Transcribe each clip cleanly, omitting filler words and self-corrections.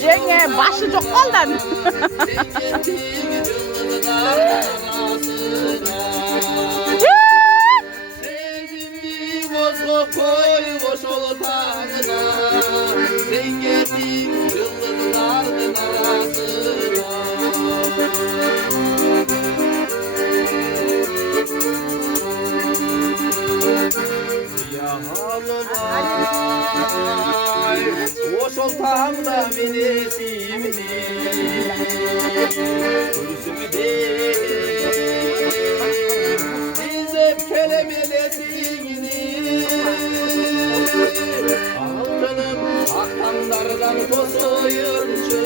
Cenge başı çok kaldan. Koy boş oltanına, sen geldin yıldızların arasına. Ya halvay, boş oltanla beni sevdi, gözümü de dizip kelemelesin. Altınım aktanlardan tosuyuncu,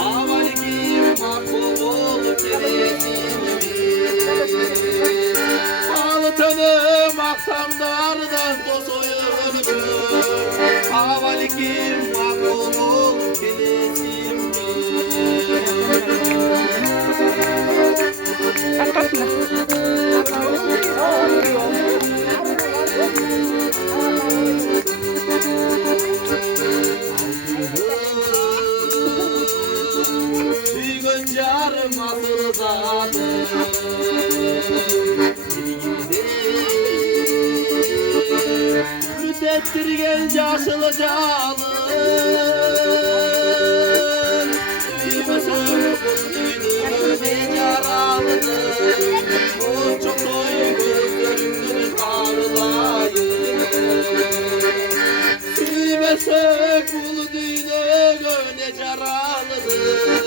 avalikim makbul keresinmi. Altınım aktanlardan tosuyuncu, avalikim makbul keresinmi. Göncarım asıl zaten Müddettirgen yaşlı canım Düğmesini bulduydu ne yaralıdır O çok doy gözlerimden ağlayın Düğmesini bulduydu ne yaralıdır